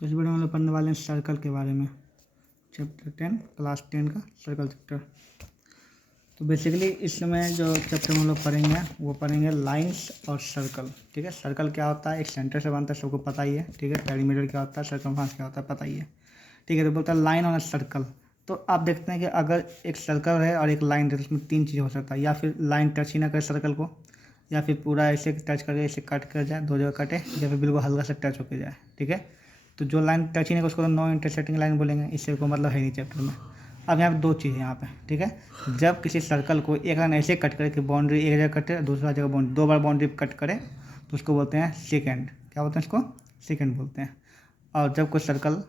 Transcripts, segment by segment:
तो इस वीडियो में हम लोग पढ़ने वाले हैं सर्कल के बारे में, चैप्टर 10 क्लास 10 का सर्कल चैप्टर। तो बेसिकली इस समय जो चैप्टर में हम लोग पढ़ेंगे वो पढ़ेंगे लाइंस और सर्कल। ठीक है, सर्कल क्या होता है, एक सेंटर से बनता है, सबको पता ही है। ठीक है, पेरीमीटर क्या होता है, सर्कमफ्रेंस क्या होता है, पता ही है। ठीक है, तो बोलता है लाइन और सर्कल। तो आप देखते हैं कि अगर एक सर्कल है और एक लाइन है तो उसमें तीन चीज़ हो सकता है, या फिर लाइन टच ही ना करे सर्कल को, या फिर पूरा ऐसे टच करके ऐसे कट कर जाए, दो जगह कटे, या फिर बिल्कुल हल्का से टच होकर जाए। ठीक है, तो जो लाइन टच ही नहीं उसको तो नो इंटरसेक्टिंग लाइन बोलेंगे, इससे कोई मतलब है नहीं चैप्टर में। अब यहाँ पे दो चीज़ है यहाँ पे। ठीक है, जब किसी सर्कल को एक लाइन ऐसे कट करे कि बाउंड्री एक जगह कटे, दूसरा जगह बाउंड्री, दो बार बाउंड्री कट करे तो उसको बोलते हैं सेकेंड। क्या बोलते हैं इसको? सेकेंड बोलते हैं। और जब कोई सर्कल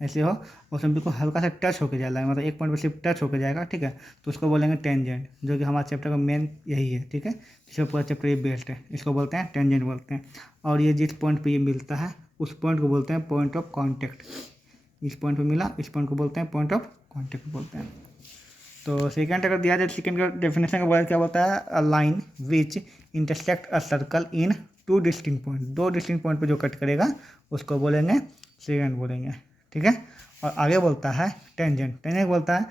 ऐसे हो उसमें बिल्कुल हल्का सा टच होकर जाए लाइन, मतलब एक पॉइंट पर सिर्फ टच होकर जाएगा। ठीक है, तो उसको बोलेंगे टेंजेंट, जो कि हमारे चैप्टर का मेन यही है। ठीक है, जिसमें पूरा चैप्टर ये बेस्ड है, इसको बोलते हैं टेंजेंट बोलते हैं। और ये जिस पॉइंट पे ये मिलता है उस पॉइंट को बोलते हैं पॉइंट ऑफ कॉन्टेक्ट। इस पॉइंट पे मिला, इस पॉइंट को बोलते हैं पॉइंट ऑफ कॉन्टेक्ट बोलते हैं। तो सेकेंड अगर दिया जाए, सेकेंड का डेफिनेशन का बोला क्या बोलता है, a line which intersect a circle in two distinct point. दो डिस्टिंक्ट पॉइंट पे जो कट करेगा उसको बोलेंगे सेकेंड बोलेंगे। ठीक है, और आगे बोलता है टेंजेंट। टेंजेंट बोलता है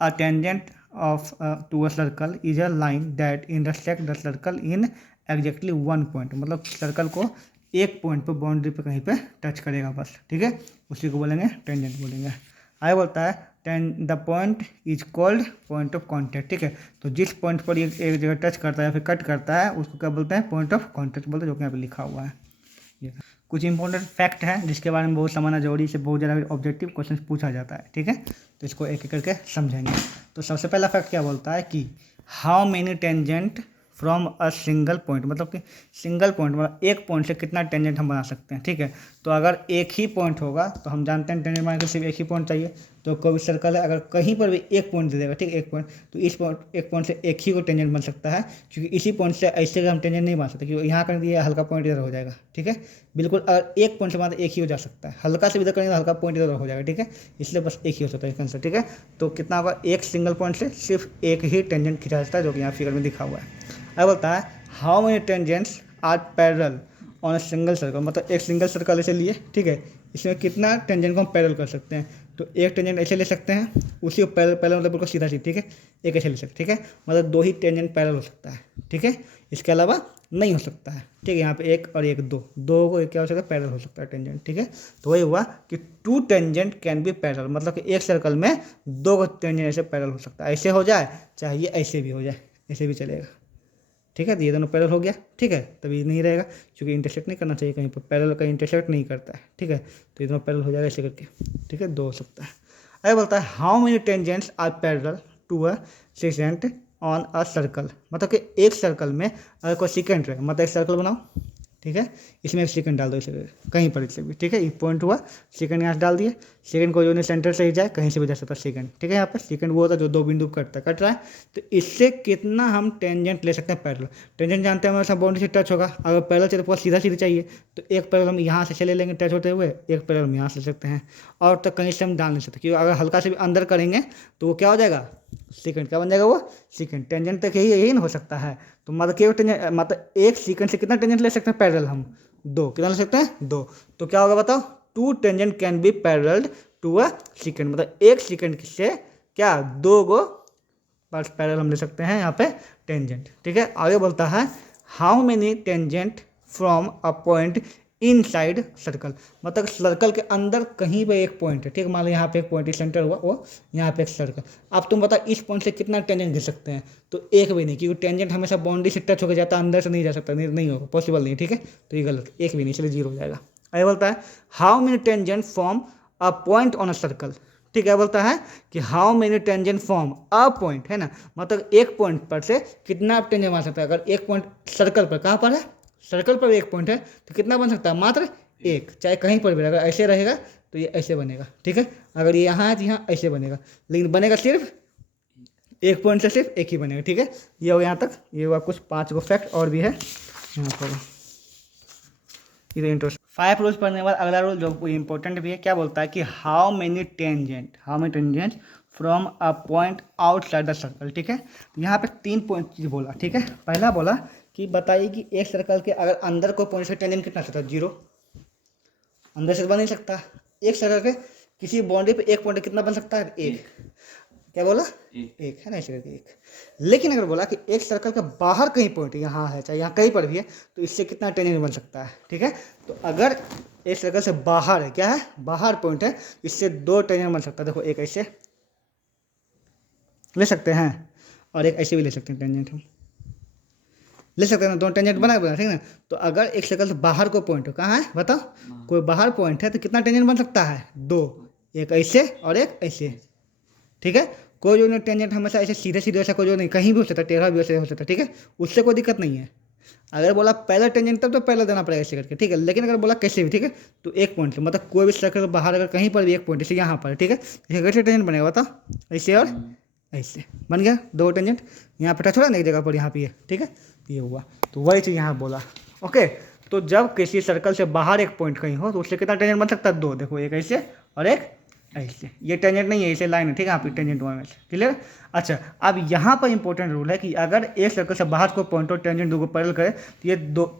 a tangent of to a circle is a line that intersect the circle in exactly one point. मतलब सर्कल को एक पॉइंट पर बाउंड्री पे कहीं पे टच करेगा बस। ठीक है, उसी को बोलेंगे टेंजेंट बोलेंगे। आगे बोलता है the point is called point of contact. ठीक है, तो जिस पॉइंट पर ये एक जगह टच करता है या फिर कट करता है उसको क्या बोलते हैं, पॉइंट ऑफ कॉन्टैक्ट बोलते हैं, जो कि यहाँ पे लिखा हुआ है। ये कुछ इंपॉर्टेंट फैक्ट है जिसके बारे में बहुत समझना जरूरी, से बहुत ज़्यादा ऑब्जेक्टिव क्वेश्चन पूछा जाता है। ठीक है, तो इसको एक एक करके समझेंगे। तो सबसे पहला फैक्ट क्या बोलता है कि how many tangent from a single point, मतलब कि सिंगल पॉइंट मतलब एक पॉइंट से कितना टेंजेंट हम बना सकते हैं। ठीक है, तो अगर एक ही पॉइंट होगा तो हम जानते हैं टेंजेंट बनाने के सिर्फ एक ही पॉइंट चाहिए। तो कोई भी सर्कल है अगर कहीं पर भी एक पॉइंट दे देगा, ठीक है, एक पॉइंट, तो इस पॉइंट एक पॉइंट से एक ही को टेंजेंट बन सकता है, क्योंकि इसी पॉइंट से ऐसे हम टेंजेंट नहीं बना सकते, क्योंकि यहाँ कर दिया हल्का पॉइंट इधर हो जाएगा। ठीक है, बिल्कुल अगर एक पॉइंट से बना एक ही हो जा सकता है, हल्का से भी इधर करेंगे तो हल्का पॉइंट इधर हो जाएगा। ठीक है, इसलिए बस एक ही हो सकता है आंसर। ठीक है, तो कितना होगा, एक सिंगल पॉइंट से सिर्फ एक ही टेंजेंट खींचा जा सकता है, जो कि यहाँ फिगर में दिखा हुआ है। अब बोलता है how many tangents are parallel on a single circle. मतलब एक सिंगल सर्कल ऐसे लिए, ठीक है, इसमें कितना टेंजेंट को हम पैरेलल कर सकते हैं। तो एक टेंजेंट ऐसे ले सकते हैं, उसी को पैरेलल पैरेलल मतलब बिल्कुल सीधा सीधा। ठीक है, एक ऐसे ले सकते, ठीक है, मतलब दो ही टेंजेंट पैरेलल हो सकता है। ठीक है, इसके अलावा नहीं हो सकता है। ठीक है, यहाँ पे एक और एक दो, दो को एक क्या हो सकता है, पैरेलल हो सकता है टेंजेंट। ठीक है, तो वही हुआ कि two tangent can be parallel, मतलब कि एक सर्कल में दो टेंजेंट ऐसे पैरेलल हो सकता है। ऐसे हो जाए चाहे ये ऐसे भी हो जाए, ऐसे भी चलेगा। ठीक है, तो ये दोनों पैरेलल हो गया। ठीक है, तभी नहीं रहेगा क्योंकि इंटरसेक्ट नहीं करना चाहिए कहीं पर, पैरेलल का इंटरसेक्ट नहीं करता है। ठीक है, तो ये दोनों पैरेलल हो जाएगा ऐसे करके। ठीक है, दो हो सकता है। अरे बोलता है how many tangents are parallel to a secant on a circle. मतलब कि एक सर्कल में अगर कोई सेकेंड है, मतलब एक सर्कल बनाओ, ठीक है, इसमें एक सेकंड डाल दो इसे कहीं पर से भी। ठीक है, ये पॉइंट हुआ, सेकंड यहाँ से डाल दिए, सेकंड को जो नहीं सेंटर से ही जाए कहीं से भी जा सकता है सेकंड। ठीक है, यहाँ पर सेकंड वो होता है जो दो बिंदु कट रहा है। तो इससे कितना हम टेंजेंट ले सकते हैं पैरेलल। टेंजेंट जानते हैं हमारे बाउंड्री से टच होगा, अगर पैरेलल चाहिए तो पूरा सीधा सीधा चाहिए, तो एक पैरेलल हम यहाँ से चले लेंगे टच होते हुए, एक पैरेलल हम यहाँ से ले सकते हैं, और तो कहीं से हम डाल नहीं सकते, क्योंकि अगर हल्का से भी अंदर करेंगे तो वो क्या हो जाएगा, सेकंड क्या बन जाएगा, वो सेकंड। टेंजेंट तक यही ना हो सकता है। तो मतलब कि टेंजेंट मतलब एक सेकंड से कितना टेंजेंट ले सकते हैं पैरेलल हम, दो। कितना ले सकते हैं, दो। तो क्या होगा बताओ, two tangent can be parallel to a secant, मतलब एक सेकंड से क्या दो गो बस पैरेलल हम ले सकते हैं यहाँ पे टेंजेंट। ठीक है, आगे बोलता है how many tangent from a point inside circle. मतलब सर्कल के अंदर कहीं पे एक पॉइंट है, ठीक है, मान लो यहाँ पे एक पॉइंट सेंटर हुआ वो, यहाँ पे एक सर्कल। अब तुम बताओ इस पॉइंट से कितना टेंजेंट घिस सकते हैं, तो एक भी नहीं, क्योंकि टेंजेंट हमेशा बाउंड्री से टच होकर जाता है, अंदर से नहीं जा सकता, नहीं होगा, पॉसिबल नहीं। ठीक है, तो ये गलत, एक भी नहीं, इसलिए जीरो हो जाएगा। आगे बोलता है how many tangent from a point on a circle. ठीक है, बोलता है कि how many tangent from a point, है ना, मतलब एक पॉइंट पर से कितना आप टेंजेंट बना सकता है। अगर एक पॉइंट सर्कल पर, कहाँ पर है, सर्कल पर एक पॉइंट है, तो कितना बन सकता है, मात्र एक। चाहे कहीं पर भी, अगर ऐसे रहेगा तो ये ऐसे बनेगा। ठीक है, अगर ये यहाँ है तो यहाँ ऐसे बनेगा, लेकिन बनेगा सिर्फ एक पॉइंट से, सिर्फ एक ही बनेगा। ठीक है, ये हो यहाँ तक, ये हुआ कुछ 5 गो फैक्ट और भी है यहाँ पर। ये इंटरेस्ट 5 रूल्स पढ़ने के बाद अगला रूल जो इंपॉर्टेंट भी है, क्या बोलता है कि how many tangent from a point outside the circle. ठीक है, तो यहाँ पे 3 पॉइंट चीज बोला। ठीक है, पहला बोला कि बताइए कि एक सर्कल के अगर अंदर को पॉइंट से टेंजेंट कितना सकता है, जीरो, अंदर से बन नहीं सकता। एक सर्कल के किसी बाउंड्री पे एक पॉइंट कितना बन सकता है? एक। क्या बोला? एक है ना, इस करके एक। लेकिन अगर बोला कि एक सर्कल का बाहर कहीं पॉइंट यहाँ है, चाहे यहाँ कहीं पर भी है, तो इससे कितना टेंजेंट बन सकता है? ठीक है, तो अगर एक सर्कल से बाहर है, क्या है, बाहर पॉइंट है, इससे 2 टेंजेंट बन सकता है। देखो, एक ऐसे ले सकते हैं और एक ऐसे भी ले सकते हैं, टेंजेंट हम ले सकते हैं ना, 2 टेंजेंट बना, ठीक है ना। तो अगर एक सर्कल से बाहर को पॉइंट हो, कहाँ है बताओ, कोई बाहर पॉइंट है, तो कितना टेंजेंट बन सकता है? 2, एक ऐसे और एक ऐसे। ठीक है, कोई जो टेंजेंट हमेशा ऐसे सीधे सीधे ऐसा कोई जो नहीं, कहीं भी हो सकता है, टेढ़ा भी हो सकता है। ठीक है, उससे कोई दिक्कत नहीं है। अगर बोला पहला टेंजेंट तब तो पहले देना पड़ेगा ऐसे करके, ठीक है। लेकिन अगर बोला कैसे भी, ठीक है, तो एक पॉइंट से, मतलब कोई भी सर्कल बाहर अगर कहीं पर भी एक पॉइंट, जैसे यहाँ पर, ठीक है, कैसे टेंजेंट बनेगा बताओ? ऐसे और ऐसे बन गया 2 टेंजेंट। यहाँ पर टच हो रहा है ना एक जगह पर, यहाँ पे, ठीक है, ये हुआ। तो वही चीज़ यहाँ बोला। ओके, तो जब किसी सर्कल से बाहर एक पॉइंट कहीं हो तो उससे कितना टेंजेंट बन सकता है? 2। देखो, एक ऐसे और एक ऐसे। ये टेंजेंट नहीं है, इसे लाइन है, ठीक है, आप टेंजेंट वन में से, क्लियर। अच्छा, अब यहाँ पर इंपॉर्टेंट रूल है कि अगर एक सर्कल से बाहर को पॉइंट और टेंजेंट 2 को पैरेलल करे तो ये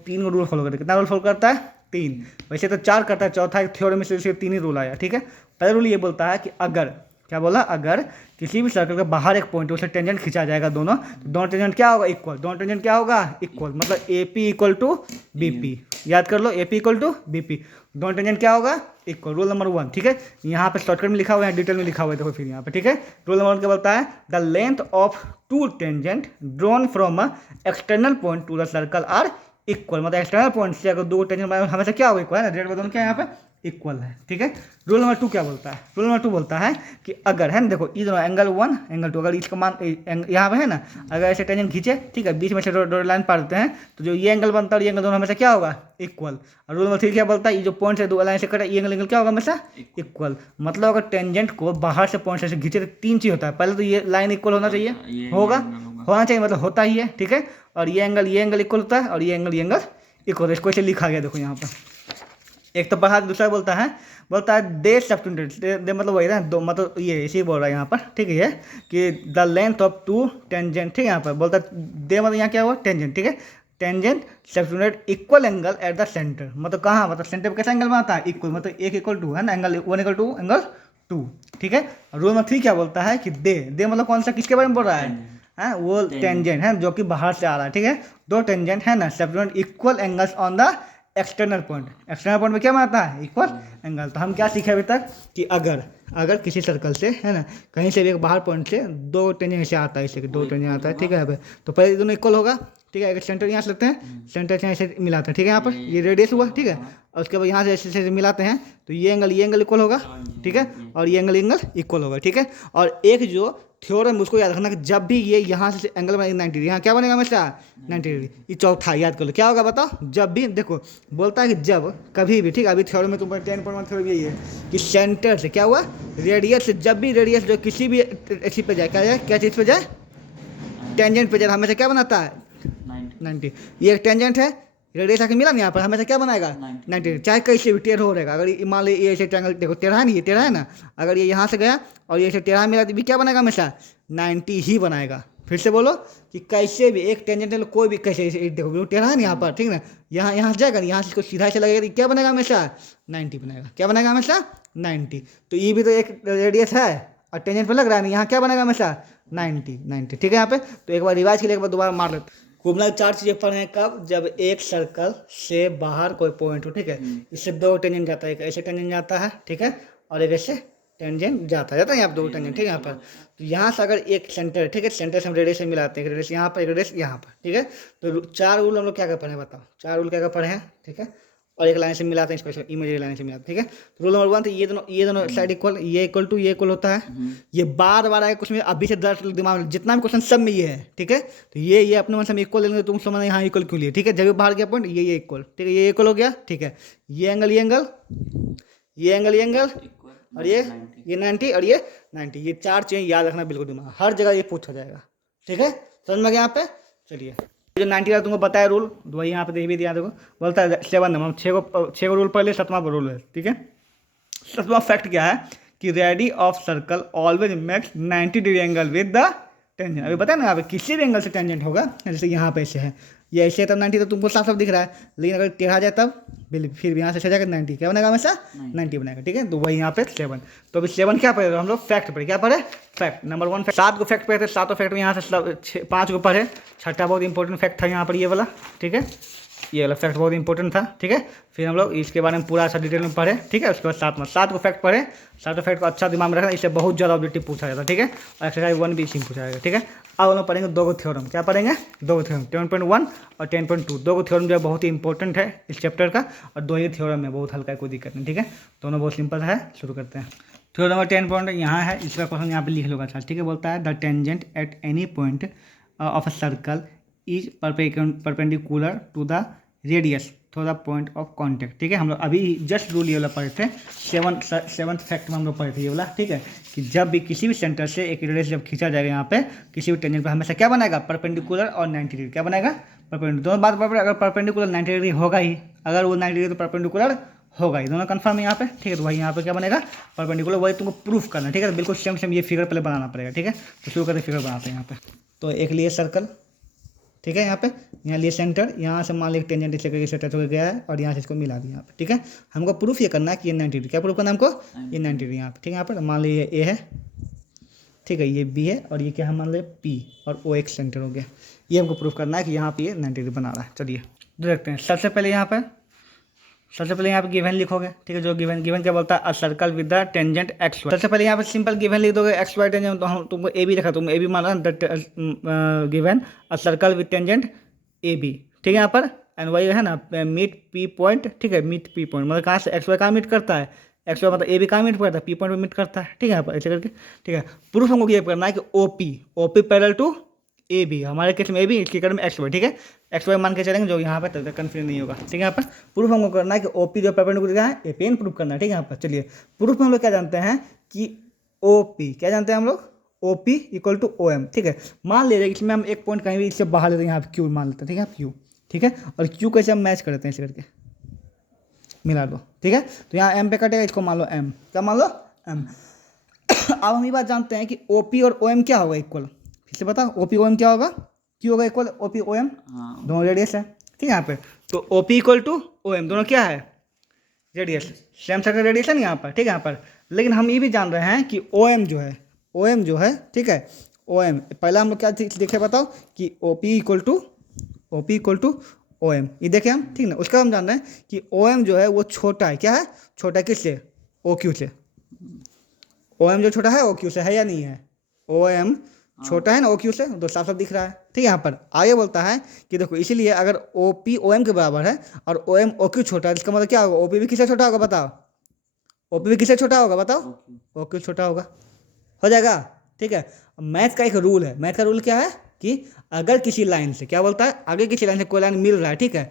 3 रूल फॉलो करता है। कितना रूल फॉलो करता है? 3। वैसे तो 4 करता है, चौथा एक थ्योरम में से सिर्फ 3 ही रूल आया। ठीक है, पहला रूल ये बोलता है कि अगर, क्या बोला, अगर किसी भी सर्कल के बाहर एक पॉइंट है, उससे टेंजेंट खींचा जाएगा दोनों, तो दोनों टेंजेंट क्या होगा? इक्वल। दोनों टेंजेंट क्या होगा? इक्वल। मतलब AP इक्वल टू BP। याद कर लो, AP इक्वल टू BP। दोनों टेंजेंट क्या होगा? इक्वल। रूल नंबर 1, ठीक है, यहाँ पे शॉर्टकट में लिखा हुआ है, डिटेल में लिखा हुआ है, देखो फिर यहाँ पे, ठीक है। रूल नंबर 1 क्या बोलता है? The length of 2 tangent drawn from a external point to the circle are equal. मतलब एक्सटर्नल पॉइंट से अगर 2 टेंजेंट हमेशा क्या होगा? इक्वल है ना, रेड दोनों क्या यहाँ पे इक्वल है। ठीक है, रूल नंबर 2 क्या बोलता है? रूल नंबर 2 बोलता है कि अगर, है ना, देखो ये दोनों एंगल 1 एंगल 2, अगर इसका मान यहाँ पे है ना, अगर ऐसे टेंजेंट खींचे, ठीक है, बीच में से डॉट लाइन पार देते हैं, तो जो ये एंगल बनता है और ये एंगल दोनों हमेशा क्या होगा? इक्वल। और रूल नंबर 3 क्या बोलता है? ये जो पॉइंट से 2 लाइन से कटा, ये एंगल क्या होगा? हमेशा इक्वल। मतलब अगर टेंजेंट को बाहर से पॉइंट से खींचे तो 3 चीज होता है। पहले तो ये लाइन इक्वल होना चाहिए, होना चाहिए, मतलब होता ही है, ठीक है। और ये एंगल इक्वल होता है, और ये एंगल इक्वल। इसको ऐसे लिखा गया, देखो यहाँ पर। एक तो पढ़ा, दूसरा बोलता है दे सब्स्टिट्यूट, दे मतलब वही ना, 2, मतलब ये इसी बोल रहा है यहाँ पर, ठीक है, कि द लेंथ ऑफ 2 टेंजेंट, ठीक है, यहाँ पर बोलता है दे, मतलब यहाँ क्या हुआ? टेंजेंट, ठीक है, tangent substitute equal angle at the centre. मतलब कहाँ? मतलब सेंटर पर कैसा एंगल बनाता है? इक्वल। मतलब 1 इक्वल 2 है ना, एंगल 1 इक्वल 2 एंगल 2, ठीक है। रूल नंबर 3 क्या बोलता है कि दे मतलब कौन सा, किसके बारे में बोल रहा है? वो टेंजेंट है जो कि बाहर से आ रहा है, ठीक है। 2 टेंजेंट है ना, substitute equal angles on the external point. External point में क्या बनाता है? Equal angle. तो हम क्या सीखे अभी तक कि अगर किसी सर्कल से, है ना, कहीं से भी एक बाहर पॉइंट से 2 टेंजेंट से आता है, इसे 2 टेंजेंट आता है, ठीक है, यहाँ पे, तो पहले दोनों इक्वल होगा, ठीक है। अगर सेंटर यहाँ से लेते हैं, सेंटर से ऐसे मिलाते हैं, ठीक है, यहाँ पर ये रेडियस हुआ, ठीक है, और उसके बाद यहाँ से ऐसे मिलाते हैं, तो ये एंगल इक्वल होगा, ठीक है, और ये एंगल इक्वल होगा, ठीक है। और एक जो थ्योरम उसको याद रखना कि जब भी ये यहाँ से एंगल बनेगा 90 डिग्री, यहाँ क्या बनेगा हमेशा? 90 डिग्री। ये चौथा याद कर लो, क्या होगा बताओ? जब भी, देखो बोलता है कि जब कभी भी, ठीक है, अभी थ्योरम में तुम्हारे 10.1 थ्योरम यही है कि सेंटर से क्या हुआ? रेडियस से, जब भी रेडियस जो किसी भी इसी पे जाए, क्या चीज़ पे जाए? टेंजेंट पे जाए, हमेशा क्या बनाता है? 90। ये एक टेंजेंट है, रेडियस आके मिला ना यहाँ पर, हमेशा क्या बनाएगा? 90। चाहे कैसे भी टेढ़ा हो रहेगा। अगर मान ली ये ऐसे ट्रायंगल, देखो टेढ़ा है ना, ये टेढ़ा है ना, अगर ये यहाँ से गया और ये ऐसे टेढ़ा मिला तो भी क्या बनाएगा? हमेशा 90 ही बनाएगा। फिर से बोलो कि कैसे भी एक टेंजेंट कोई भी, कैसे, देखो टेढ़ा है ना यहाँ पर, ठीक ना, यहाँ से जाएगा, यहाँ से इसको सीधा से लगेगा, क्या बनेगा? हमेशा 90 बनेगा। क्या बनेगा? हमेशा 90। तो ये भी तो एक रेडियस है और टेंजेंट पर लग रहा है ना, यहाँ क्या बनेगा? हमेशा 90, ठीक है। यहाँ पे तो एक बार रिवाइज के लिए एक बार दोबारा मार लेते। कुल 4 चीज़ें पढ़े कब? जब एक सर्कल से बाहर कोई पॉइंट हो, ठीक है, इससे 2 टेंजेंट जाता है, एक ऐसे टेंजेंट जाता है, ठीक है, और एक ऐसे टेंजेंट जाता है यहाँ पर, 2 टेंजेंट, ठीक है, यहाँ पर। तो यहाँ से अगर एक सेंटर, ठीक है, सेंटर से हम रेडियस से मिलाते हैं, रेडियस यहाँ पर, रेडियस यहाँ पर, ठीक है। तो 4 रूल हम लोग क्या पढ़े बताओ? 4 रूल क्या पढ़े हैं, ठीक है, और एक लाइन से मिलाते हैं, स्पेशल इमेजरी लाइन से मिलाते हैं, ठीक है। तो रूल नंबर 1 तो ये दोनों साइड इक्वल, ये इक्वल टू ये इक्वल होता है। ये बार आएगा कुछ में, अभी से 10 दिमाग में जितना भी क्वेश्चन सब में ये है, ठीक है। तो ये अपने मन से इक्वल लेंगे, तुम समझना यहाँ इक्वल क्यों लिए, ठीक है। जब भी बाहर गया पॉइंट, ये इक्वल, ठीक है, ये इक्वल हो गया, ठीक है। ये एंगल और ये 90 और ये 90। ये 4 चीज़ें याद रखना बिल्कुल दिमाग, हर जगह ये पूछा जाएगा, ठीक है। समझ में गया यहाँ पे? चलिए, जो 90 का तुमको बताया रूल, वही यहाँ पे भी दिया, देखो बोलता है 7 नंबर, 6 को रूल पहले, 7वां रूल है, ठीक है। 7वां फैक्ट क्या है कि ready of circle always makes 90 degree angle with the tangent. अभी बताया ना, यहाँ पे किसी भी एंगल से टेंजेंट होगा, जैसे यहाँ पे ऐसे है, ये ऐसे तब 90 तो तुमको साफ साफ दिख रहा है, लेकिन अगर टेढ़ा जाए तब फिर यहाँ से सजा कर 90 क्या बनेगा हमेशा 90 बनेगा। ठीक है, तो वही यहाँ पे 7। तो अभी 7 क्या पढ़े हम लोग, फैक्ट पढ़े, क्या पढ़े फैक्ट। नंबर 1 फैक्ट, 7 को फैक्ट पढ़े थे, 7 फैक्ट में यहाँ से 5 को पढ़े। छठा बहुत इंपॉर्टेंट फैक्ट था यहाँ पर ये वाला। ठीक है, ये वाला फैक्ट बहुत इंपॉर्टेंट था। ठीक है, फिर हम लोग इसके बारे में पूरा अच्छा डिटेल में पढ़े। ठीक है, उसके बाद 7 को फैक्ट पढ़े। 7 फैक्ट को अच्छा दिमाग में रखना, इससे बहुत ज़्यादा ऑब्जेक्टिव पूछा जाता है। ठीक है, और एक्सरसाइज 1 भी इसी में पूछा जाएगा। ठीक है, अब हम लोग पढ़ेंगे 2 थ्योरम। क्या पढ़ेंगे, 2 थ्योरम, 10.1 और 10.2। 2 थ्योरम जो है बहुत ही इंपॉर्टेंट है इस चैप्टर का, और 2 ही थ्योरम है, बहुत हल्का है, कोई दिक्कत नहीं। ठीक है, दोनों बहुत सिंपल है, शुरू करते हैं। थ्योरम नंबर 10 पॉइंट यहाँ है, इसका क्वेश्चन यहाँ पे लिख लो अच्छा। ठीक है, बोलता है the tangent at any point of a circle is perpendicular to the radius through the point of contact. ठीक है, हम लोग अभी जस्ट रूल ये वाला पढ़े थे, 7th फैक्ट में हम लोग पढ़े थे ये वाला। ठीक है, कि जब भी किसी भी सेंटर से एक रेडियस जब खींचा जाएगा यहाँ पे किसी भी टेंजेंट पर, हमेशा क्या बनाएगा, परपेंडिकुलर और 90 डिग्री। क्या बनाएगा, परपेंडिकुलर। दोनों बात पर अगर परपेंडिकुलर 90 डिग्री होगा ही, अगर वो 90 डिग्री तो परपेंडिकुलर होगा ही, दोनों कंफर्म है यहाँ पे। ठीक है, तो वही यहाँ पे क्या बनेगा, परपेंडिकुलर। वही तुमको प्रूफ करना है। ठीक है, बिल्कुल सेम ये फिगर पहले बनाना पड़ेगा। ठीक है, तो शुरू करते फिगर बनाते हैं यहाँ पे। तो एक लिए सर्कल, ठीक है, यहाँ लिए सेंटर, यहाँ से मान लीजिए टेंजेंट इसे करके टच हो गया है और यहाँ से इसको मिला दिया यहाँ पे। ठीक है, हमको प्रूफ ये करना है कि ये 90 डिग्री, क्या प्रूफ करना है हमको, ये 90 डिग्री यहाँ पे। ठीक है, यहाँ पर मान लीजिए ए है, ठीक है, ये बी है, और ये क्या है, मान लीजिए पी, और ओ एक सेंटर हो गया। ये हमको प्रूफ करना है कि यहाँ पे ये 90 डिग्री बना रहा है। चलिए देखते हैं। सबसे पहले यहाँ पे गिवन लिखोगे। ठीक है, जो गिवन क्या बोलता है, a circle with the tangent X Y. सबसे पहले यहाँ पे सिंपल गिवन लिख दोगे, एक्स वाई टेंजेंट, तो हम तुमको ए बी रखा, तुम ए बी माना given a circle with tangent A B. ठीक है, यहाँ पर एंड वाई है ना, मीट पी पॉइंट। ठीक है, मीट पी पॉइंट मतलब कहाँ से, एक्स वाई कहाँ मीट करता है, एक्स वाई मतलब ए बी कहाँ मीट करता है, पी पॉइंट पर मीट करता है। ठीक है, यहाँ पर ऐसे करके। ठीक है, प्रूफ हमको ये करना है कि O P parallel to A B, हमारे केस में ए बी, इसके केस में एक्स वाई। ठीक है, एक्स वाई मान के चलेंगे, जो यहाँ पर तक कन्फ्यूजन नहीं होगा। ठीक है, यहाँ पर प्रूफ हमको करना है कि ओ पी जो परपेंडिकुलर है, ए पी एन प्रूफ करना है। ठीक है, यहाँ पर चलिए प्रूफ में हम लोग क्या जानते हैं कि ओ पी, क्या जानते हैं हम लोग, O P equal to O M. ठीक है, मान लीजिए इसमें हम एक पॉइंट कहीं भी इससे बाहर लेते हैं, यहाँ पर क्यू मान लेते हैं। ठीक है, क्यू। ठीक है, और क्यू कैसे हम मैच करते हैं, इसे करके मिला लो। ठीक है, तो यहाँ एम पे कटेगा, इसको मान लो एम, क्या मान लो एम। अब हम ये बात जानते हैं कि ओ पी और ओ एम क्या होगा, इक्वल। फिर से बताओ, ओ पी ओ एम क्या होगा, क्यू होगा equal O P O M, दोनों रेडियस है। ठीक है, यहाँ पे तो O P equal to O M, दोनों क्या है, रेडियस, सेम सर्कल रेडियस है ना यहाँ पर। ठीक है, यहाँ पर लेकिन हम ये भी जान रहे हैं कि ओ एम जो है, ठीक है, ओ एम पहला हम लोग क्या देखे बताओ, कि O P equal to O M, ये देखें हम। ठीक ना, उसका हम जान रहे हैं कि ओ एम जो है वो छोटा है, क्या है, छोटा है किससे, ओ क्यू से। ओ एम जो छोटा है ओ क्यू से है या नहीं है, ओ एम छोटा है ना ओ क्यू से, तो साफ साफ दिख रहा है। ठीक है, यहाँ पर आगे बोलता है कि देखो, इसीलिए अगर ओ पी ओ एम के बराबर है और ओ एम ओ क्यू छोटा है, इसका मतलब क्या होगा, ओ पी भी किससे छोटा होगा बताओ, ओ पी भी किससे छोटा होगा बताओ, ओ क्यू छोटा होगा, हो जाएगा। ठीक है, मैथ का एक रूल है, मैथ का रूल क्या है कि अगर किसी लाइन से, क्या बोलता है, आगे किसी लाइन से कोई लाइन मिल रहा है, ठीक है,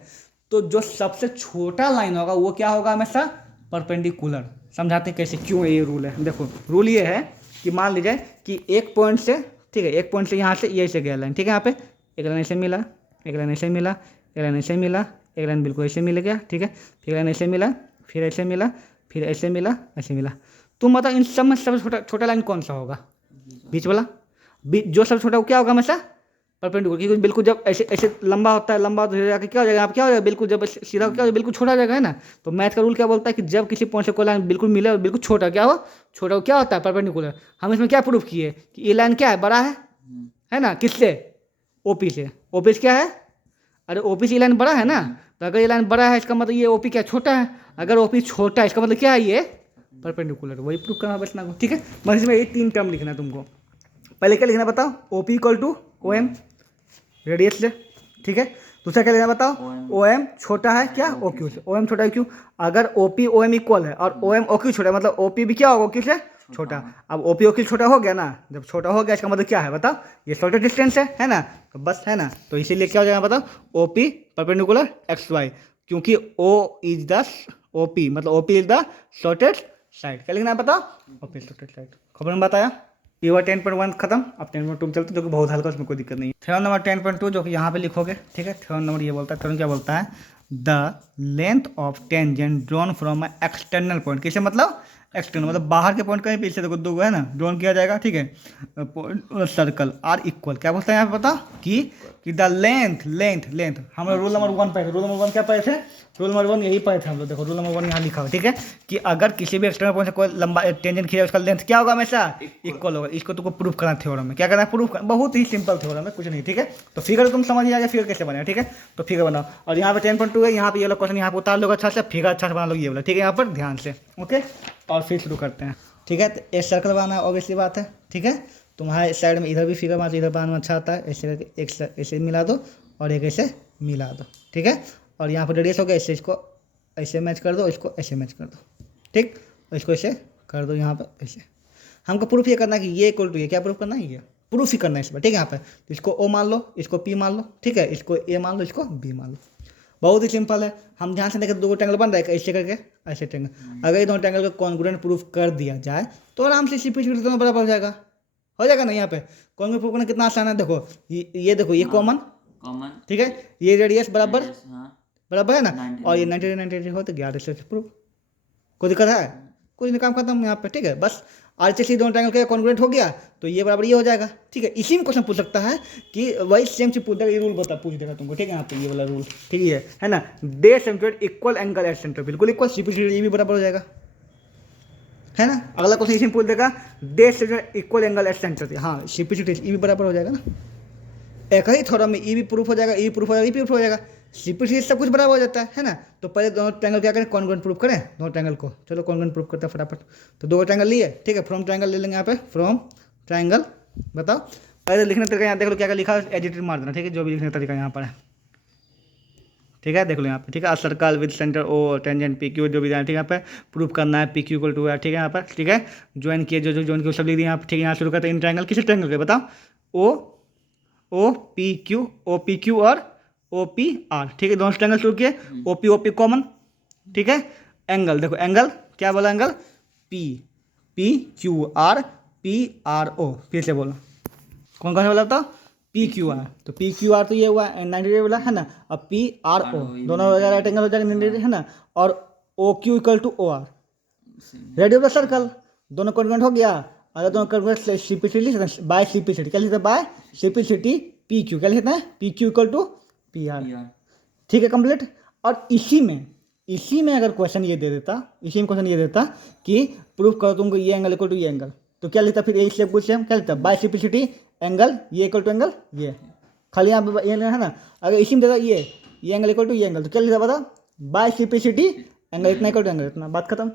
तो जो सबसे छोटा लाइन होगा वो क्या होगा, हमेशा परपेंडिकुलर। समझाते हैं कैसे, क्यों ये रूल है। देखो रूल ये है कि मान लीजिए कि एक पॉइंट से, ठीक है, एक पॉइंट से यहाँ से ये से गया लाइन। ठीक है, यहाँ पे एक लाइन ऐसे मिला, एक लाइन ऐसे मिला, एक लाइन ऐसे मिला, एक लाइन बिल्कुल ऐसे मिल गया। ठीक है, फिर लाइन ऐसे मिला, फिर ऐसे मिला, फिर ऐसे मिला, ऐसे मिला। तुम बताओ इन सब में सबसे छोटा लाइन कौन सा होगा, बीच वाला। जो सबसे छोटा वो क्या होगा, हमेशा परपेंडिकुलर, क्योंकि बिल्कुल जब ऐसे ऐसे लंबा होता है, लंबा तो जाकर क्या हो जाएगा, आप क्या हो जाएगा, बिल्कुल जब सीधा क्या हो जाएगा, बिल्कुल छोटा हो जाएगा, है ना। तो मैथ का रूल क्या बोलता है कि जब किसी पॉइंट से कोई लाइन बिल्कुल मिले और बिल्कुल छोटा क्या हो, छोटा क्या होता है, परपेंडिकुलर। हम इसमें क्या प्रूफ किए कि ये लाइन क्या है, बड़ा है ना, किससे, ओपी से। ओपी क्या है, अरे ओपी से ये लाइन बड़ा है ना, तो अगर ये लाइन बड़ा है इसका मतलब ये ओपी क्या छोटा है, अगर ओपी छोटा है इसका मतलब क्या है, ये परपेंडिकुलर। वही प्रूफ करना बस ना को। ठीक है, बस इसमें ये 3 टर्म लिखना है तुमको। पहले क्या लिखना बताओ, O P equal to O M, radius से। ठीक है, दूसरा क्या लिखना बताओ, ओ एम छोटा है क्या, ओ क्यू से। ओ एम छोटा है क्यू, अगर O P O M equal है और ओ एम ओ क्यू छोटा है, मतलब ओ पी भी क्या होगा, ओ क्यू से छोटा। अब ओ पी ओ क्यू छोटा हो गया ना, जब छोटा हो गया इसका मतलब क्या है बताओ, ये शॉर्टेस्ट डिस्टेंस है ना, तो बस है ना। तो इसीलिए क्या हो जाएगा बताओ, O P perpendicular X Y, क्योंकि ओ पी मतलब O P is the shortest side. क्या लिखना है बताओ, ओ पी शॉर्टेस्ट साइड। खबर में बताया, ये हुआ 10.1 खत्म। अब 10.2 चलते, जो कि बहुत हल्का, उसमें कोई दिक्कत नहीं है। थ्योरम नंबर 10.2 जो कि यहाँ पे लिखोगे। ठीक है, थ्योरम नंबर ये बोलता है, थ्योरम क्या बोलता है, the length of tangent drawn from external point. किसे मतलब एक्सटर्नल मतलब बाहर के पॉइंट कहीं पीछे देखो दो है ना ड्रॉन किया जाएगा, ठीक है, पॉइंट सर्कल आर इक्वल। क्या बोलते हैं यहाँ पे पता कि द लेंथ लेंथ लेंथ हम लोग रूल नंबर 1 पढ़े थे। रूल नंबर 1 क्या पढ़े थे? रूल नंबर 1 यही पढ़े थे हम लोग। देखो रूल नंबर 1 यहाँ लिखा हुआ, ठीक है, कि अगर किसी भी एक्सटर्नल पॉइंट से कोई लंबा टेंजेंट खींचा उसका लेंथ क्या होगा? हमेशा इक्वल होगा। इसको तुमको प्रूफ करना थ्योरम में। क्या करना है? प्रूफ करना। बहुत ही सिंपल थ्योरम है, कुछ नहीं, ठीक है। तो फिगर तुम समझ ही आ गया फिगर कैसे बनेगा, ठीक है। तो फिगर बनाओ और यहाँ पे 10.2 है, यहाँ पे ये वाला क्वेश्चन यहाँ पे उतार लो अच्छा से, फिगर अच्छा से बना लो ये वाला, ठीक है, यहाँ पर ध्यान से, ओके। और फिर शुरू करते हैं, ठीक है। तो एक सर्कल बनाना है, ऑब्वियसली बात है, ठीक है। तुम्हारे साइड में इधर भी फिगर बनाते, इधर बनाना अच्छा आता है। ऐसे करके एक ऐसे मिला दो और एक ऐसे मिला दो, ठीक है। और यहाँ पर रेडियस हो गया, इससे इसको ऐसे मैच कर दो, इसको ऐसे मैच कर दो, ठीक। और इसको ऐसे कर दो यहाँ पर ऐसे। हमको प्रूफ ये करना है कि ये इक्वल टू ये, क्या प्रूफ करना है? ये प्रूफ ही करना है इस पर, ठीक है। यहाँ पर इसको ओ मान लो, इसको पी मान लो, ठीक है, इसको ए मान लो, इसको बी मान लो। बहुत ही सिंपल है। हम ध्यान से देखें दो ट्रैंगल बन रहा है ऐसे करके, ऐसे ट्रैंगल। अगर ये दोनों ट्रैंगल को कॉन्ग्रुएंट प्रूफ कर दिया जाए तो आराम से सीपी दोनों बराबर हो जाएगा ना। यहाँ पे कॉन्ग्रुएंट प्रूफ करना कितना आसान है। देखो ये देखो ये कॉमन, ठीक है, ये रेडियस बराबर बराबर है ना, और ये 90 हो तो 11 प्रूफ। कोई दिक्कत है? कुछ नहीं, काम खत्म यहाँ पे, ठीक है। बस RHS दोनों ट्रायंगल का कॉन्ग्रुएंट हो गया तो ये बराबर ये हो जाएगा, ठीक है। इसी में क्वेश्चन पूछ सकता है कि वही सेम चीज पूछ देगा, ये रूल पूछ देगा तुमको, ठीक है। यहाँ पे ये वाला रूल, ठीक है ना। They centre equal angle at centre, बिल्कुल इक्वल, सीपी भी बराबर हो जाएगा, है ना। अगला क्वेश्चन इसी में पूछ देगा they centre equal angle at centre, हाँ सीपी भी बराबर हो जाएगा ना। एक ही थोड़ा में ई भी प्रूफ हो जाएगा, ई प्रूफ हो जाएगा, ई प्रूफ हो जाएगा, सीपी सब कुछ बराबर हो जाता है ना। तो पहले दोनों ट्रायंगल क्या करें? कॉन्ग्रुएंट प्रूफ करें दोनों ट्रायंगल को। चलो कॉन्ग्रुएंट प्रूफ करते हैं फटाफट। तो दो ट्रायंगल लिए, ठीक है, फ्रॉम ट्रायंगल ले लेंगे यहाँ पे, फ्रॉम ट्रायंगल। बताओ पहले लिखने तरीका यहाँ देख लो, क्या क्या लिखा है, एडिटेड मार देना, ठीक है, जो भी लिखने का तरीका यहाँ पर है, ठीक है, देख लो यहाँ पे, ठीक है। Circle with centre O tangent P Q जो भी है, ठीक है, यहाँ पे प्रूफ करना है पी क्यू इक्वल टू है, ठीक है, यहाँ पर, ठीक है। ज्वाइन किए जो ज्वाइन किए सब लिख दिए यहाँ पर, ठीक है। यहाँ शुरू करते हैं इन ट्रायंगल, किसी ट्रायंगल के बताओ ओ पी क्यू और ओ पी आर, ठीक है। दोनों ट्रायंगल शुरू किए, ओ पी कॉमन, ठीक है। एंगल देखो, एंगल क्या बोला? Angle P Q R O, फिर से बोलो कौन कौन सा बोला? बताओ पी क्यू आर, तो पी क्यू आर तो ये हुआ 90 डिग्री वाला, है ना। अब पी आर ओ दोनों हो जाएगा राइट एंगल हो जाएगा 90 डिग्री, है ना। और O Q equal to O R, radius of circle, दोनों कॉन्ग्रुएंट हो गया। अगर दोनों कॉन्ग्रुएंट सिंपलिसिटी बाय सिंपलिसिटी, क्या लिखते हैं? बाय सिंपलिसिटी पी क्यू, क्या लिखते हैं? P Q equal to P R, ठीक है, कंप्लीट। और इसी में अगर क्वेश्चन ये दे देता, कि प्रूफ करो तुमको ये एंगल इक्वल टू ये एंगल, तो क्या लिखता? फिर यही स्टेप कुछ सेम क्या लिखता? बाय सिंपलिसिटी एंगल ये इक्वल टू एंगल ये, खाली यहाँ पे ये है ना। अगर इसी में देता ये एंगल इक्वल टू ये एंगल, तो क्या लिखता? बता, बाय सिंपलिसिटी एंगल इतना इक्वल टू एंगल इतना, बात खत्म।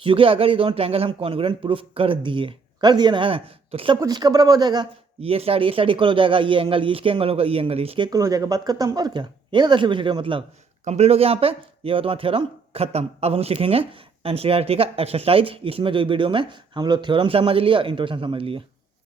क्योंकि अगर ये दोनों ट्रायंगल हम कॉन्ग्रुएंट प्रूफ कर दिए ना, है ना, तो सब कुछ इसका बराबर हो जाएगा। ये साइड इक्वल हो जाएगा, ये एंगल इसके एंगल होगा, ये एंगल इसके इक्वल हो जाएगा, बात खत्म। और क्या, ये ना सिंपलिसिटी मतलब कंप्लीट हो गया यहाँ पे, ये बात तुम्हारा थ्योरम खत्म। अब हम सीखेंगे एनसीईआरटी का एक्सरसाइज। इसमें जो वीडियो में हम लोग थ्योरम समझ लिया, इंट्रोडक्शन समझ लिया।